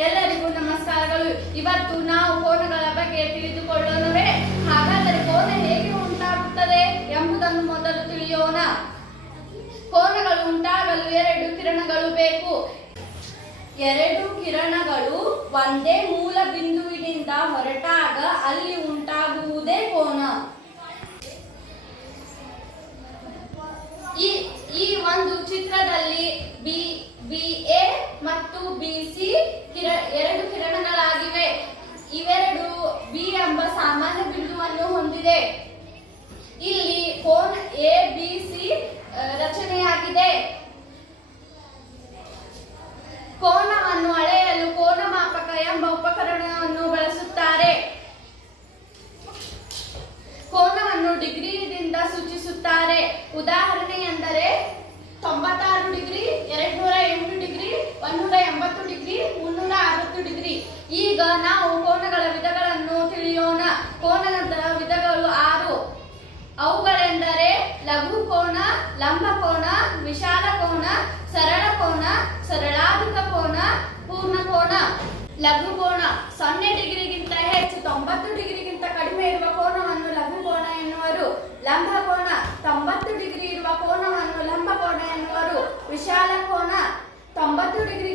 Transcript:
ಎಲ್ಲರಿಗೂ ನಮಸ್ಕಾರಗಳು. ಇವತ್ತು ನಾವು ಕೋನಗಳ ಬಗ್ಗೆ ತಿಳಿದುಕೊಳ್ಳೋಣವೇ ಹಾಗಾದರೆ ಕೋನ ಹೇಗೆ ಉಂಟಾಗುತ್ತದೆ ಎಂಬುದನ್ನು ಮೊದಲು ತಿಳಿಯೋಣ. ಕೋನಗಳು ಉಂಟಾಗಲು ಎರಡು ಕಿರಣಗಳು ಬೇಕು. ಎರಡು ಕಿರಣಗಳು ಒಂದೇ ಮೂಲ ಬಿಂದುವಿನಿಂದ ಹೊರಟಾಗ ಅಲ್ಲಿ ಉಂಟಾಗುವುದೇ ಕೋನ ಈ ಈ ಒಂದು ಚಿತ್ರದಲ್ಲಿ ಬಿ ಬಿ, ಎ ಮತ್ತು ಬಿ, ಸಿ ಹೊಂದಿದೆ ಇಲ್ಲಿ ಕೋನ ಎ ಬಿ ಸಿ ರಚನೆಯಾಗಿದೆ. ಕೋನವನ್ನು ಅಳೆಯಲು ಕೋನ ಮಾಪಕ ಎಂಬ ಉಪಕರಣವನ್ನು ಬಳಸುತ್ತಾರೆ. ಕೋನವನ್ನು ಡಿಗ್ರಿದಿಂದ ಸೂಚಿಸುತ್ತಾರೆ. ಉದಾಹರಣೆ ಎಂದರೆ, ತೊಂಬತ್ತಾರು ಡಿಗ್ರಿ ಎರಡು ನೂರ ಎಂಟು ಡಿಗ್ರಿ, ಒಂದೂರ ಎಂಬತ್ತು ಡಿಗ್ರಿ, ಮುನ್ನೂರ ಅರವತ್ತು ಡಿಗ್ರಿ. ಈಗ ನಾವು ಲಘು ಕೋನ ಲಂಬ ಕೋನ ವಿಶಾಲ ಕೋನ ಸರಳ ಕೋನ ಸರಳಾಧಿಕ ಕೋನ ಪೂರ್ಣ ಕೋನ ಲಘು ಕೋನ ಸೊನ್ನೆ ಡಿಗ್ರಿಗಿಂತ ಹೆಚ್ಚು, ತೊಂಬತ್ತು ಡಿಗ್ರಿಗಿಂತ ಕಡಿಮೆ ಇರುವ ಕೋನವನ್ನು ಲಘು ಕೋನ ಎನ್ನುವರು. ಲಂಬ ಕೋನ ತೊಂಬತ್ತು ಡಿಗ್ರಿ ಇರುವ ಕೋನವನ್ನು ಲಂಬ ಕೋನ ಎನ್ನುವರು. ವಿಶಾಲ ಕೋನ ತೊಂಬತ್ತು ಡಿಗ್ರಿ